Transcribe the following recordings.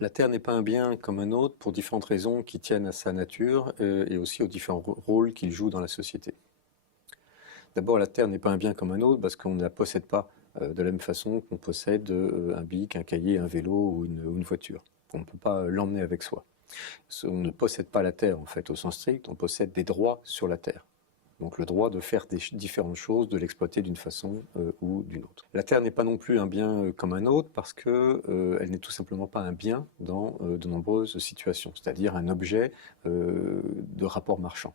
La Terre n'est pas un bien comme un autre pour différentes raisons qui tiennent à sa nature et aussi aux différents rôles qu'il joue dans la société. D'abord, la Terre n'est pas un bien comme un autre parce qu'on ne la possède pas de la même façon qu'on possède un bic, un cahier, un vélo ou une voiture. On ne peut pas l'emmener avec soi. On ne possède pas la Terre en fait au sens strict, on possède des droits sur la Terre. Donc le droit de faire différentes choses, de l'exploiter d'une façon ou d'une autre. La Terre n'est pas non plus un bien comme un autre parce qu'elle n'est tout simplement pas un bien dans de nombreuses situations, c'est-à-dire un objet de rapport marchand.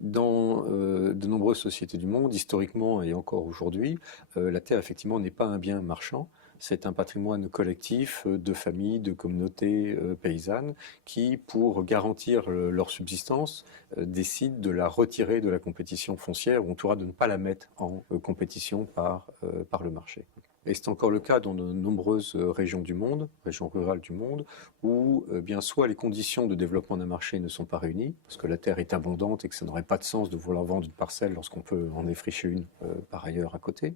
Dans de nombreuses sociétés du monde, historiquement et encore aujourd'hui, la Terre effectivement n'est pas un bien marchand, c'est un patrimoine collectif de familles, de communautés paysannes qui, pour garantir leur subsistance, décident de la retirer de la compétition foncière ou en tout cas de ne pas la mettre en compétition par le marché. Et c'est encore le cas dans de nombreuses régions du monde, régions rurales du monde, où bien soit les conditions de développement d'un marché ne sont pas réunies, parce que la terre est abondante et que ça n'aurait pas de sens de vouloir vendre une parcelle lorsqu'on peut en défricher une par ailleurs à côté,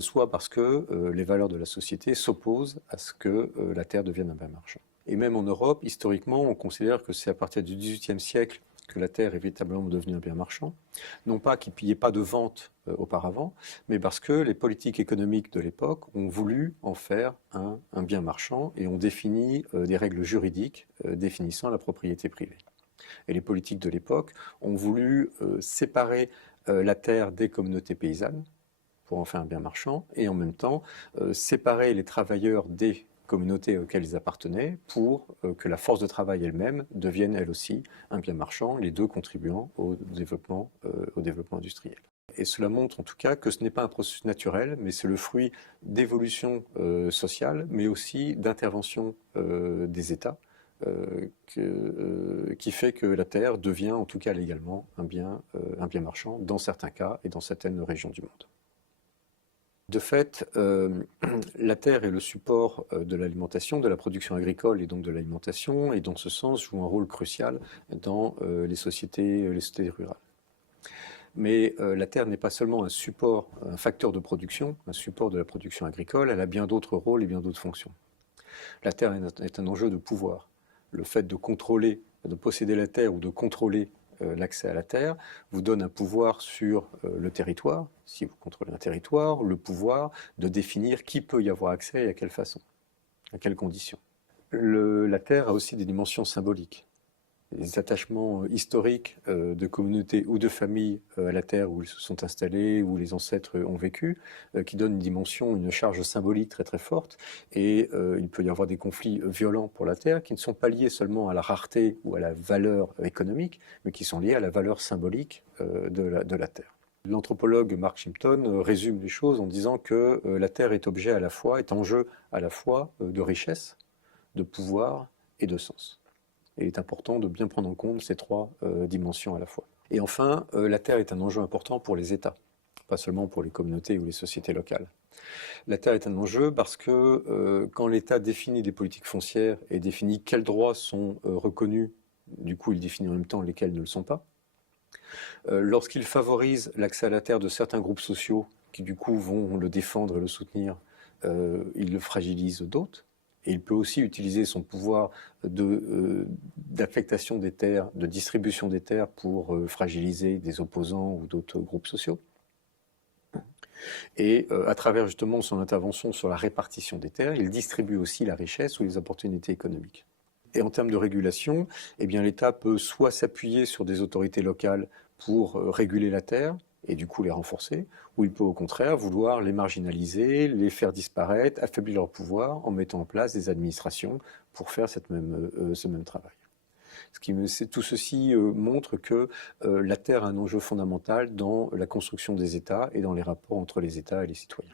soit parce que les valeurs de la société s'opposent à ce que la terre devienne un bien marchand. Et même en Europe, historiquement, on considère que c'est à partir du XVIIIe siècle que la terre est véritablement devenue un bien marchand. Non pas qu'il n'y ait pas de vente auparavant, mais parce que les politiques économiques de l'époque ont voulu en faire un bien marchand et ont défini des règles juridiques définissant la propriété privée. Et les politiques de l'époque ont voulu séparer la terre des communautés paysannes pour en faire un bien marchand, et en même temps séparer les travailleurs des communautés auxquelles ils appartenaient pour que la force de travail elle-même devienne elle aussi un bien marchand, les deux contribuant au développement industriel. Et cela montre en tout cas que ce n'est pas un processus naturel, mais c'est le fruit d'évolution sociale, mais aussi d'intervention des États, qui fait que la terre devient en tout cas légalement un bien marchand dans certains cas et dans certaines régions du monde. De fait, la terre est le support de l'alimentation, de la production agricole et donc de l'alimentation, et dans ce sens joue un rôle crucial dans les sociétés rurales. Mais la terre n'est pas seulement un support, un facteur de production, un support de la production agricole, elle a bien d'autres rôles et bien d'autres fonctions. La terre est un enjeu de pouvoir. Le fait de contrôler, de posséder la terre ou de contrôler l'accès à la terre vous donne un pouvoir sur le territoire, si vous contrôlez un territoire, le pouvoir de définir qui peut y avoir accès et à quelle façon, à quelles conditions. La terre a aussi des dimensions symboliques. Les attachements historiques de communautés ou de familles à la terre où ils se sont installés, où les ancêtres ont vécu, qui donnent une dimension, une charge symbolique très très forte. Et il peut y avoir des conflits violents pour la terre qui ne sont pas liés seulement à la rareté ou à la valeur économique, mais qui sont liés à la valeur symbolique de la terre. L'anthropologue Mark Shimpton résume les choses en disant que la terre est objet à la fois, est enjeu à la fois de richesse, de pouvoir et de sens. Et il est important de bien prendre en compte ces trois dimensions à la fois. Et enfin, la terre est un enjeu important pour les États, pas seulement pour les communautés ou les sociétés locales. La terre est un enjeu parce que quand l'État définit des politiques foncières et définit quels droits sont reconnus, du coup il définit en même temps lesquels ne le sont pas. Lorsqu'il favorise l'accès à la terre de certains groupes sociaux qui du coup vont le défendre et le soutenir, il le fragilise d'autres. Et il peut aussi utiliser son pouvoir d'affectation des terres, de distribution des terres pour fragiliser des opposants ou d'autres groupes sociaux. Et à travers justement son intervention sur la répartition des terres, il distribue aussi la richesse ou les opportunités économiques. Et en termes de régulation, eh bien, l'État peut soit s'appuyer sur des autorités locales pour réguler la terre, et du coup les renforcer, ou il peut au contraire vouloir les marginaliser, les faire disparaître, affaiblir leur pouvoir en mettant en place des administrations pour faire ce même travail. Tout ceci montre que la terre a un enjeu fondamental dans la construction des États et dans les rapports entre les États et les citoyens.